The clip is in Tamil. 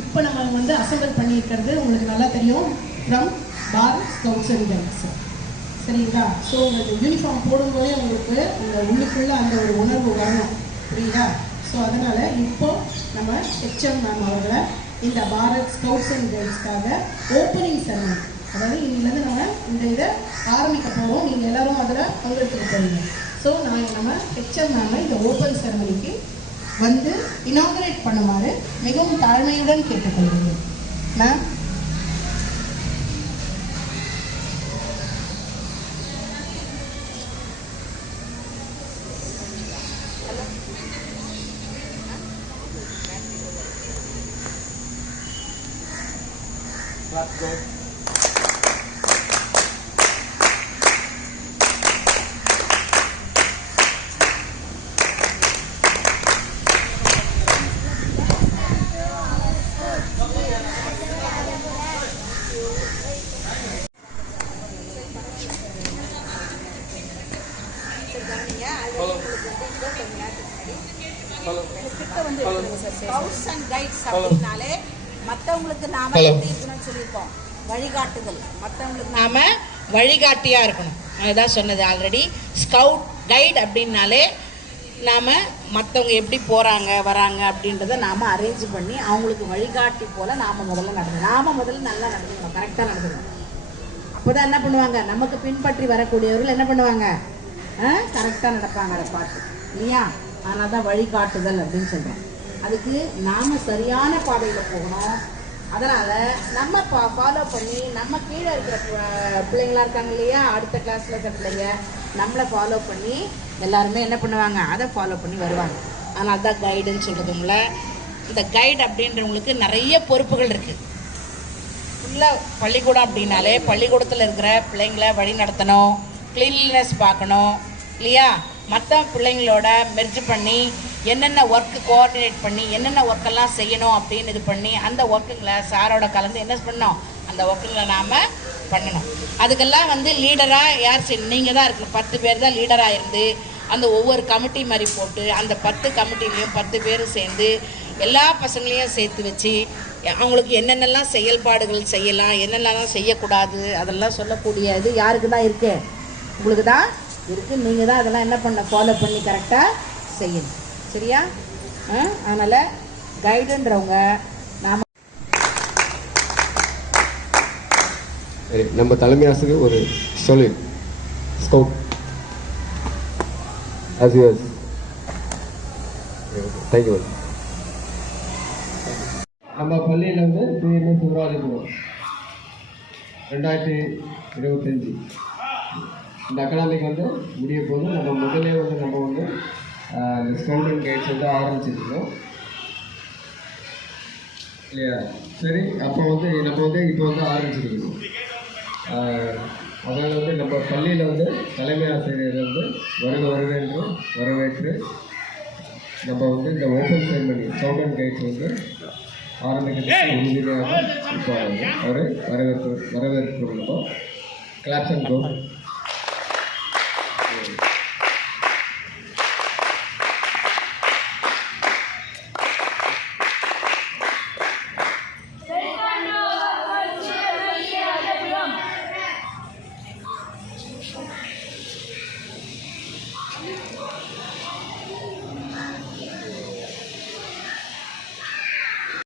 இப்போ நம்ம வந்து அசம்பிள் பண்ணியிருக்கிறது உங்களுக்கு நல்லா தெரியும், ஃப்ரம் பார் ஸ்கவுட்ஸ் அண்ட் கைட்ஸ். சரிங்களா? ஸோ உங்களுக்கு யூனிஃபார்ம் போடும்போதே உங்களுக்கு அந்த உள்ளுக்குள்ளே அந்த ஒரு உணர்வு வரணும். புரியுதா? ஸோ அதனால் இப்போ நம்ம ஹெச்எம் மேம் அவர்களை இந்த பாரத் ஸ்கவுட்ஸ் அண்ட் கைட்ஸ்க்காக ஓப்பனிங் செரமனி, அதாவது இன்னிலேருந்து நம்ம இந்த இதை ஆரம்பிக்க போகிறோம். நீங்கள் எல்லோரும் அதில் பங்கெடுத்துக்க போகிறீங்க. ஸோ நம்ம ஹெச்எம் மேமை இந்த ஓப்பன் செரமனிக்கு வந்து இனாகரேட் பண்ணுமாறு மிகவும் தாழ்மையுடன் கேட்டுக்கொள்கிறேன். மேம் அப்படின்னாலே மற்றவங்களுக்கு நாம எப்படி இருக்கணும்னு சொல்லியிருக்கோம், வழிகாட்டுதல். மற்றவங்களுக்கு நாம வழிகாட்டியா இருக்கணும். அதுதான் சொன்னது ஆல்ரெடி. ஸ்கவுட் கைட் அப்படின்னாலே நாம மற்றவங்க எப்படி போறாங்க வராங்க அப்படின்றத நாம அரேஞ்ச் பண்ணி அவங்களுக்கு வழிகாட்டி போல நாம முதல்ல நல்லா நடந்துக்கணும், கரெக்டாக நடந்துக்கணும். அப்போதான் என்ன பண்ணுவாங்க, நமக்கு பின்பற்றி வரக்கூடியவர்கள் என்ன பண்ணுவாங்க, கரெக்டாக நடப்பாங்க. அதை பார்த்து இல்லையா? ஆனால் தான் வழிகாட்டுதல் அப்படின்னு சொல்கிறோம். அதுக்கு நாம் சரியான பாதையில் போகணும். அதனால் நம்ம ஃபாலோ பண்ணி நம்ம கீழே இருக்கிற பிள்ளைங்களா இருக்காங்க இல்லையா, அடுத்த கிளாஸில் இருக்கிற பிள்ளைங்க நம்மளை ஃபாலோ பண்ணி எல்லாருமே என்ன பண்ணுவாங்க, அதை ஃபாலோ பண்ணி வருவாங்க. ஆனால் தான் கைடுன்னு சொல்கிறதுங்கள. இந்த கைடு அப்படின்றவங்களுக்கு நிறைய பொறுப்புகள் இருக்குது. ஃபுல்லாக பள்ளிக்கூடம் அப்படின்னாலே பள்ளிக்கூடத்தில் இருக்கிற பிள்ளைங்களை வழி நடத்தணும், க்ளீன்லினஸ் பார்க்கணும் இல்லையா, மற்ற பிள்ளைங்களோட மெர்ஜ் பண்ணி என்னென்ன ஒர்க்கு கோஆர்டினேட் பண்ணி என்னென்ன ஒர்க்கெல்லாம் செய்யணும் அப்படின்னு இது பண்ணி அந்த ஒர்க்குங்களை சாரோட கலந்து என்ன பண்ணணும், அந்த ஒர்க்குங்களை நாம் பண்ணணும். அதுக்கெல்லாம் வந்து லீடராக யார் செய்யணும், நீங்கள் தான் இருக்கணும். 10 பேர் தான் லீடராக இருந்து அந்த ஒவ்வொரு கமிட்டி மாதிரி போட்டு அந்த 10 கமிட்டிலையும் 10 பேர் சேர்ந்து எல்லா பசங்களையும் சேர்த்து வச்சு அவங்களுக்கு என்னென்னலாம் செயல்பாடுகள் செய்யலாம், என்னென்னலாம் செய்யக்கூடாது அதெல்லாம் சொல்லக்கூடிய இது யாருக்கு தான் இருக்குது, உங்களுக்கு தான் இருக்குது. நீங்கள் தான் அதெல்லாம் என்ன பண்ண ஃபாலோ பண்ணி கரெக்டாக செய்யணும். சரியா? அதனால் கைடுன்றவங்க நாம் நம்ம தலைமை ஆசிரியர் ஒரு சொல்லி scout as yours. Thank you. நம்ம பள்ளியில் வந்து தூய்மை சுகாதாரம் 2025 இந்த அகாடமிக் வந்து முடிய போது நம்ம முதலே வந்து நம்ம வந்து ஸ்கவுட் அண்ட் கைட்ஸ் வந்து ஆரம்பிச்சிருக்கோம் இல்லையா? சரி, அப்போ வந்து நம்ம வந்து இப்போ வந்து ஆரம்பிச்சிருக்கோம். அதனால் வந்து நம்ம பள்ளியில் வந்து தலைமை ஆசிரியர் வந்து வருவேன்று வரவேற்று நம்ம வந்து இந்த open ceremony scout and guides வந்து ஆரம்பிக்கிறதுக்கு உறுதியாக இப்போ அவரை வரவேற்பு கிளாப்ஸ் அண்ட் கோ.